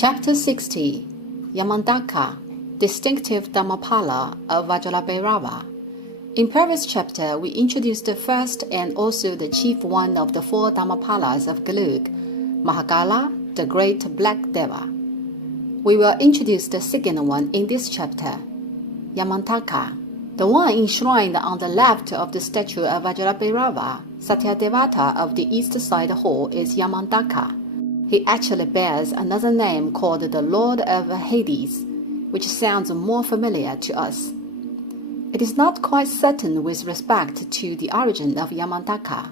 Chapter 60 Yamantaka, Distinctive Dhammapala of Vajrabhairava. In previous chapter, we introduced the first and also the chief one of the four Dhammapalas of Gelug, Mahakala, the Great Black Deva. We will introduce the second one in this chapter, Yamantaka. The one enshrined on the left of the statue of Vajrabhairava, Satyadevata of the east side hall, is Yamantaka. He actually bears another name called the Lord of Hades, which sounds more familiar to us. It is not quite certain with respect to the origin of Yamantaka.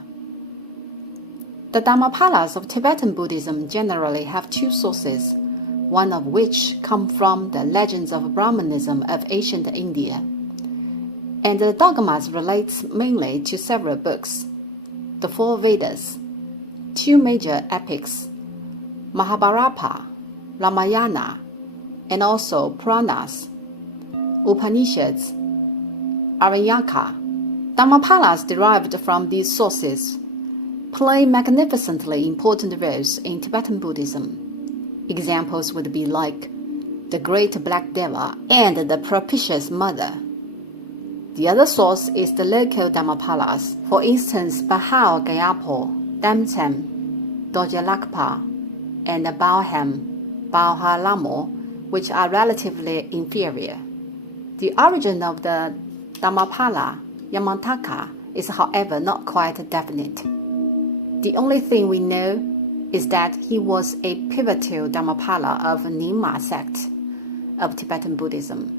The Dhammapalas of Tibetan Buddhism generally have two sources, one of which come from the legends of Brahmanism of ancient India, and the dogmas relates mainly to several books, the four Vedas, two major epics, Mahabharata, Ramayana, and also Puranas, Upanishads, Aranyaka. Dhammapalas derived from these sources play magnificently important roles in Tibetan Buddhism. Examples would be like the Great Black Deva and the Propitious Mother. The other source is the local Dhammapalas, for instance Bahao Gayapo, Damchen, Dojalakpa, and Bauham, Bauhalamo, which are relatively inferior. The origin of the Dhammapala, Yamantaka, is however not quite definite. The only thing we know is that he was a pivotal Dhammapala of Nyingma sect of Tibetan Buddhism,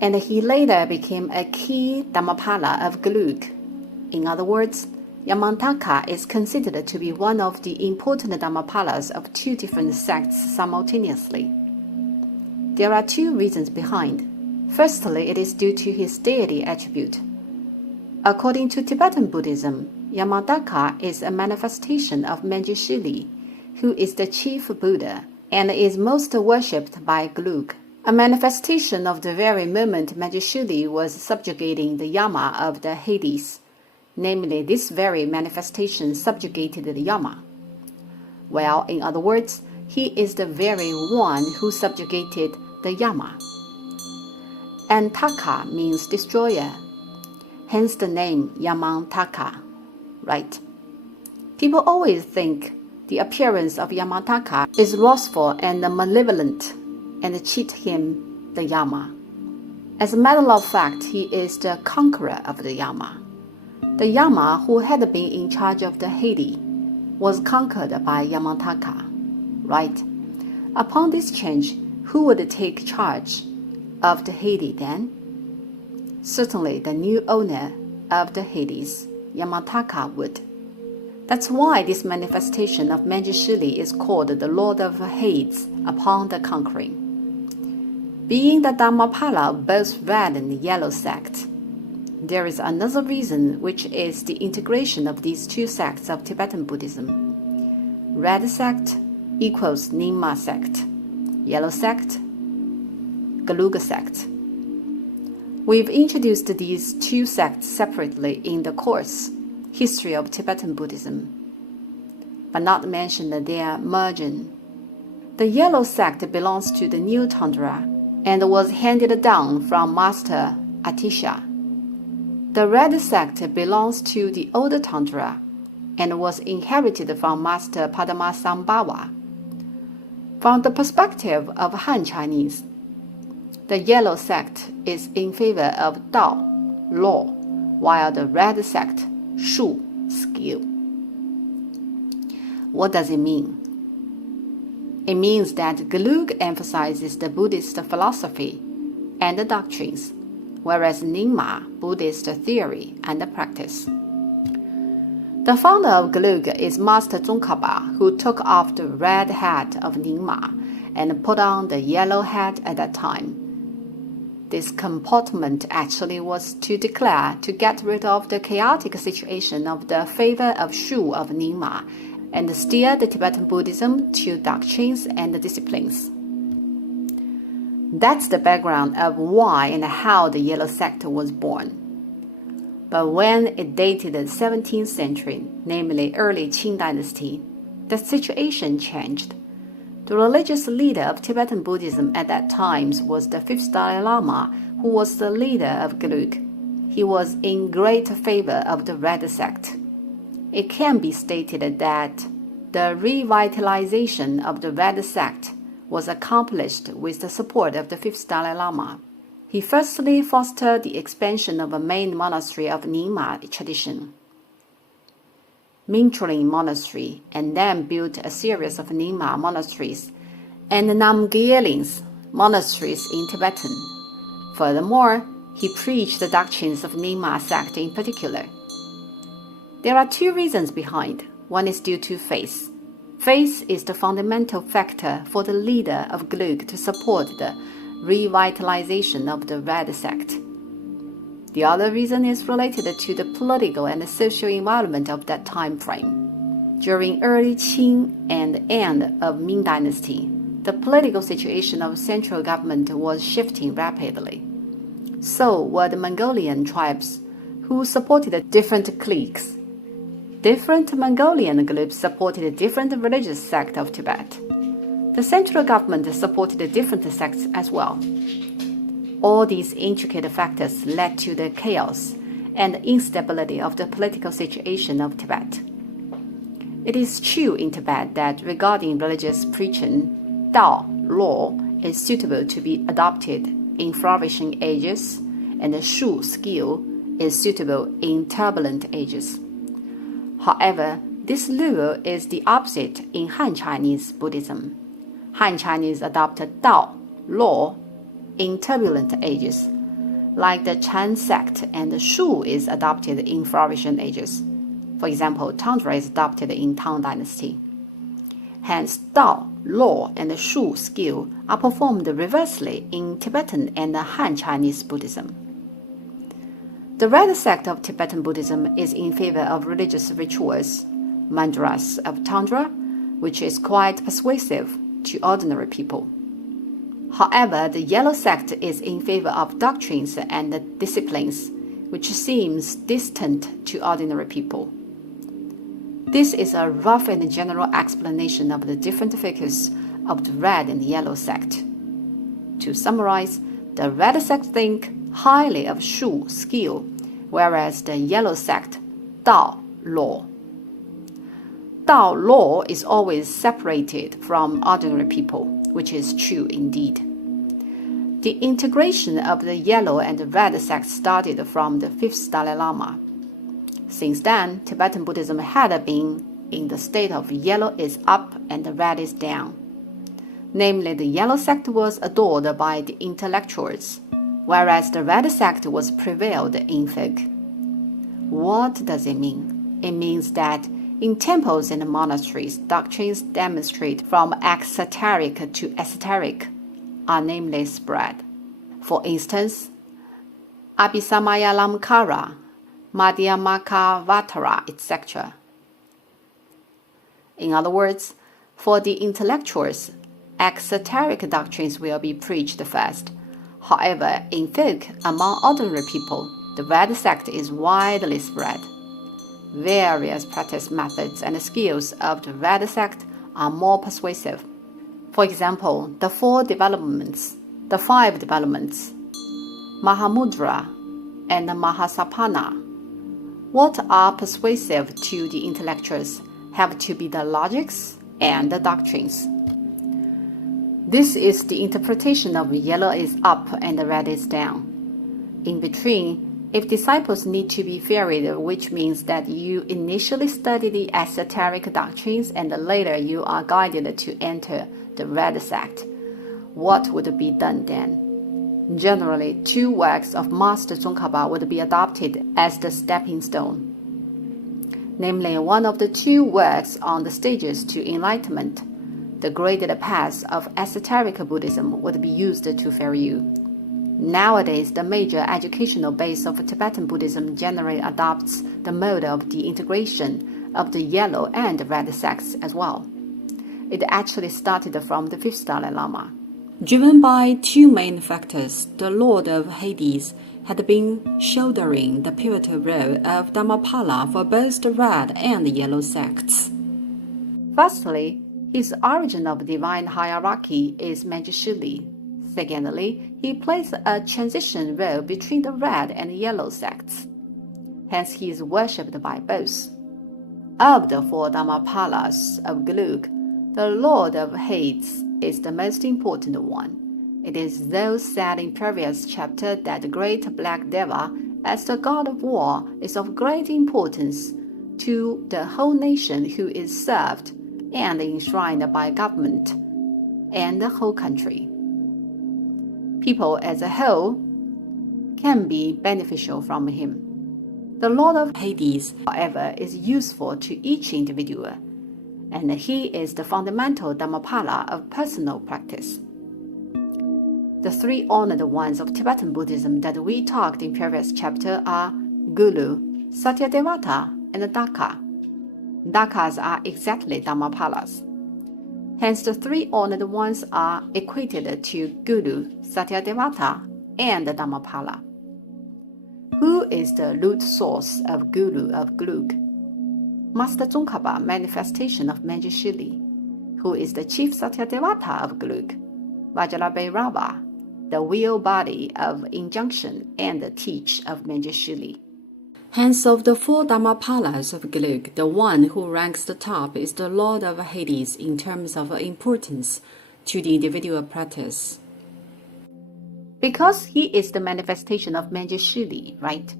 and he later became a key Dhammapala of Gelug. In other words, Yamantaka is considered to be one of the important Dhammapalas of two different sects simultaneously. There are two reasons behind. Firstly, it is due to his deity attribute. According to Tibetan Buddhism, Yamantaka is a manifestation of Manjushri, who is the chief Buddha and is most worshipped by Gelug, a manifestation of the very moment Manjushri was subjugating the Yama of the Hades. Namely, this very manifestation subjugated the Yama. Well, in other words, he is the very one who subjugated the Yama. And Taka means destroyer, hence the name Yamantaka, right? People always think the appearance of Yamantaka is wrathful and malevolent and cheat him, the Yama. As a matter of fact, he is the conqueror of the Yama. The Yama, who had been in charge of the Hades, was conquered by Yamantaka, right? Upon this change, who would take charge of the Hades then? Certainly the new owner of the Hades, Yamantaka, would. That's why this manifestation of Manjushri is called the Lord of Hades upon the conquering. Being the Dhammapala of both red and yellow sect, there is another reason, which is the integration of these two sects of Tibetan Buddhism. Red sect equals Nyingma sect, yellow sect, Gelug sect. We've introduced these two sects separately in the course, History of Tibetan Buddhism, but not mentioned their merging. The yellow sect belongs to the New Tundra and was handed down from Master Atisha. The red sect belongs to the Old Tundra and was inherited from Master Padmasambhava. From the perspective of Han Chinese, the yellow sect is in favor of Dao, law, while the red sect, Shu, skill. What does it mean? It means that Gelug emphasizes the Buddhist philosophy and the doctrines, whereas Nyingma, Buddhist theory and practice. The founder of Gelug is Master Tsongkhapa, who took off the red hat of Nyingma and put on the yellow hat at that time. This comportment actually was to declare to get rid of the chaotic situation of the favor of Shu of Nyingma and steer the Tibetan Buddhism to doctrines and disciplines. That's the background of why and how the yellow sect was born. But when it dated the 17th century, namely early Qing dynasty, the situation changed. The religious leader of Tibetan Buddhism at that time was the 5th Dalai Lama, who was the leader of Gelug. He was in great favor of the Red sect. It can be stated that the revitalization of the Red sect was accomplished with the support of the 5th Dalai Lama. He firstly fostered the expansion of a main monastery of Nyingma tradition, Minchuling Monastery, and then built a series of Nyingma monasteries and Namgyaling's monasteries in Tibetan. Furthermore, he preached the doctrines of Nyingma sect in particular. There are two reasons behind. One is due to faith. Faith is the fundamental factor for the leader of Gelug to support the revitalization of the Red sect. The other reason is related to the political and social environment of that time frame. During early Qing and end of Ming Dynasty, the political situation of central government was shifting rapidly. So were the Mongolian tribes, who supported different cliques. Different Mongolian groups supported different religious sects of Tibet. The central government supported different sects as well. All these intricate factors led to the chaos and instability of the political situation of Tibet. It is true in Tibet that regarding religious preaching, Tao, law, is suitable to be adopted in flourishing ages, and the Shu, skill, is suitable in turbulent ages. However, this rule is the opposite in Han Chinese Buddhism. Han Chinese adopted Tao, law, in turbulent ages, like the Chan sect, and the Shu is adopted in flourishing ages. For example, Tantra is adopted in Tang Dynasty. Hence, Tao, law, and the Shu, skill, are performed reversely in Tibetan and Han Chinese Buddhism. The Red sect of Tibetan Buddhism is in favor of religious rituals, mantras of Tantra, which is quite persuasive to ordinary people. However, the Yellow sect is in favor of doctrines and disciplines, which seems distant to ordinary people. This is a rough and general explanation of the different figures of the Red and Yellow sect. To summarize, the Red sect think highly of Shu, skill, whereas the Yellow sect, Tao, law. Tao, law is always separated from ordinary people, which is true indeed. The integration of the Yellow and the Red sects started from the 5th Dalai Lama. Since then, Tibetan Buddhism had been in the state of Yellow is up and the Red is down. Namely, the Yellow sect was adored by the intellectuals, whereas the Red sect was prevailed in folk. What does it mean? It means that in temples and monasteries, doctrines demonstrate from exoteric to esoteric are namely spread. For instance, Abhisamayalamakara, Madhyamakavatara, etc. In other words, for the intellectuals, exoteric doctrines will be preached first. However, in folk, among ordinary people, the Red sect is widely spread. Various practice methods and skills of the Red sect are more persuasive. For example, the 5 developments, Mahamudra and Mahasapana. What are persuasive to the intellectuals have to be the logics and the doctrines. This is the interpretation of yellow is up and the red is down. In between, if disciples need to be ferried, which means that you initially study the esoteric doctrines and later you are guided to enter the red sect, what would be done then? Generally, 2 works of Master Tsongkhapa would be adopted as the stepping stone. Namely, one of the 2 works on the stages to enlightenment, the graded path of esoteric Buddhism, would be used to ferry you. Nowadays, the major educational base of Tibetan Buddhism generally adopts the mode of the integration of the yellow and red sects as well. It actually started from the 5th Dalai Lama. Driven by 2 main factors, the Lord of Hades had been shouldering the pivotal role of Dhammapala for both the red and the yellow sects. Firstly, His origin of divine hierarchy is Manjushri. Secondly, he plays a transition role between the red and yellow sects. Hence, he is worshipped by both. Of the four Dhammapalas of Gelug, the Lord of Hades is the most important one. It is thus said in previous chapter that the great Black Deva, as the god of war, is of great importance to the whole nation who is served and enshrined by government and the whole country. People as a whole can be beneficial from him. The Lord of Hades, however, is useful to each individual, and he is the fundamental Dhammapala of personal practice. The three honored ones of Tibetan Buddhism that we talked in previous chapter are Guru, Satyadevata, and Dakha. Dakhas are exactly Dhammapalas. Hence, the three honored ones are equated to Guru, Satyadevata, and the Dhammapala. Who is the root source of Guru of Gelug? Master Tsongkhapa, manifestation of Manjushri. Who is the chief Satyadevata of Gelug? Vajrabhairava, the wheel body of injunction and the teach of Manjushri. Hence, of the four Dhammapalas of Gelug, the one who ranks the top is the Lord of Hades in terms of importance to the individual practice. Because he is the manifestation of Manjushri, right?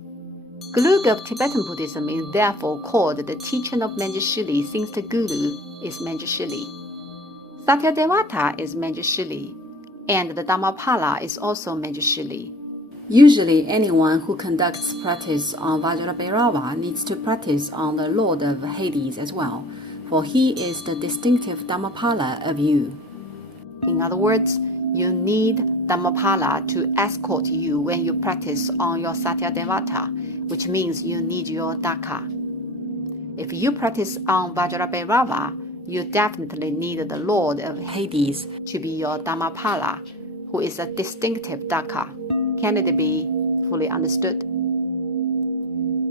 Gelug of Tibetan Buddhism is therefore called the teaching of Manjushri since the Guru is Manjushri. Satyadevata is Manjushri, and the Dhammapala is also Manjushri. Usually, anyone who conducts practice on Vajrabhairava needs to practice on the Lord of Hades as well, for he is the distinctive Dhammapala of you. In other words, you need Dhammapala to escort you when you practice on your Satyadevata, which means you need your Dakha. If you practice on Vajrabhairava, you definitely need the Lord of Hades to be your Dhammapala, who is a distinctive Dakha. Can it be fully understood?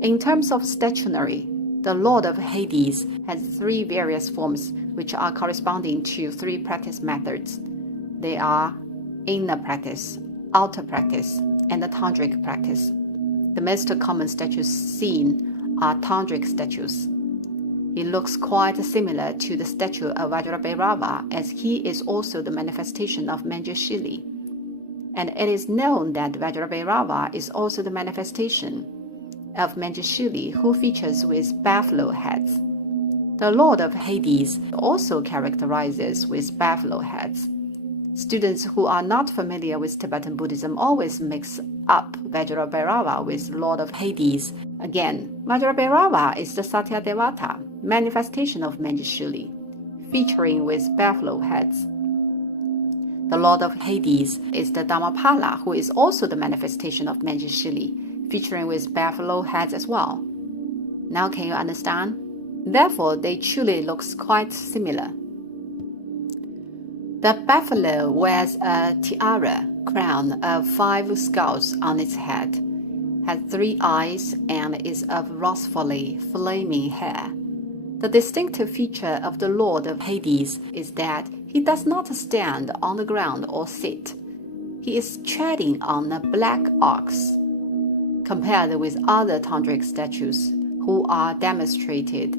In terms of stationery, the Lord of Hades has three various forms which are corresponding to three practice methods. They are inner practice, outer practice, and the tantric practice. The most common statues seen are tantric statues. He looks quite similar to the statue of Vajrabhairava, as he is also the manifestation of Manjushri. And it is known that Vajrabhairava is also the manifestation of Manjushri, who features with buffalo heads. The Lord of Hades also characterizes with buffalo heads. Students who are not familiar with Tibetan Buddhism always mix up Vajrabhairava with Lord of Hades. Again, Vajrabhairava is the Satyadevata, manifestation of Manjushri, featuring with buffalo heads. The Lord of Hades is the Dhammapala, who is also the manifestation of Manjushri, featuring with buffalo heads as well. Now can you understand? Therefore, they truly look quite similar. The buffalo wears a tiara crown of 5 skulls on its head, has 3 eyes, and is of wrathfully flaming hair. The distinctive feature of the Lord of Hades is that he does not stand on the ground or sit. He is treading on a black ox, compared with other tantric statues who are demonstrated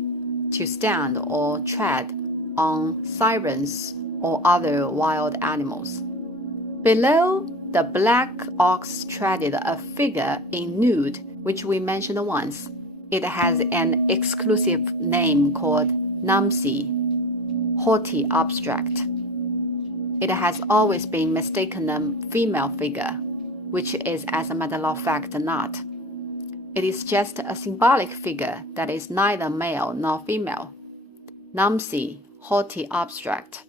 to stand or tread on sirens or other wild animals. Below the black ox treaded a figure in nude, which we mentioned once. It has an exclusive name called Namsi, haughty abstract. It has always been mistaken a female figure, which is as a matter of fact not. It is just a symbolic figure that is neither male nor female. Namsi, haughty abstract,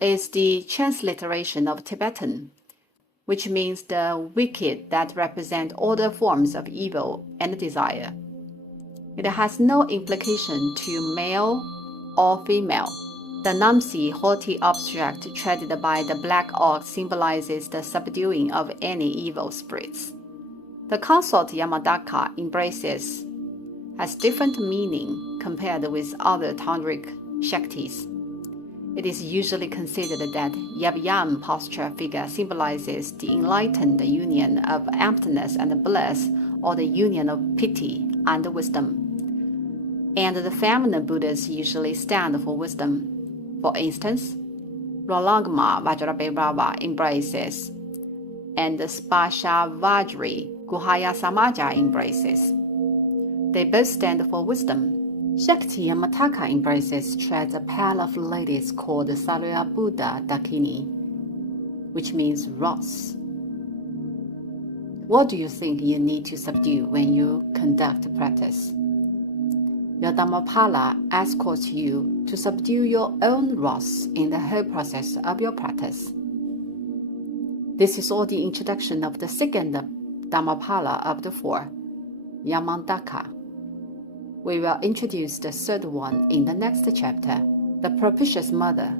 is the transliteration of Tibetan, which means the wicked that represent all the forms of evil and desire. It has no implication to male or female. The Namsi, haughty abstract treaded by the black ox symbolizes the subduing of any evil spirits. The consort Yamadaka embraces has different meaning compared with other tantric Shaktis. It is usually considered that Yab-Yam posture figure symbolizes the enlightened union of emptiness and bliss, or the union of pity and wisdom. And the feminine Buddhas usually stand for wisdom. For instance, Rolangma Vajrapairava embraces, and Spashavajri Guhaya Samaja embraces. They both stand for wisdom. Shakti Yamataka embraces treads a pair of ladies called Sarya Buddha Dakini, which means wrath. What do you think you need to subdue when you conduct practice? Your Dhammapala escorts you to subdue your own wrath in the whole process of your practice. This is all the introduction of the second Dhammapala of the four, Yamantaka. We will introduce the third one in the next chapter, the propitious mother.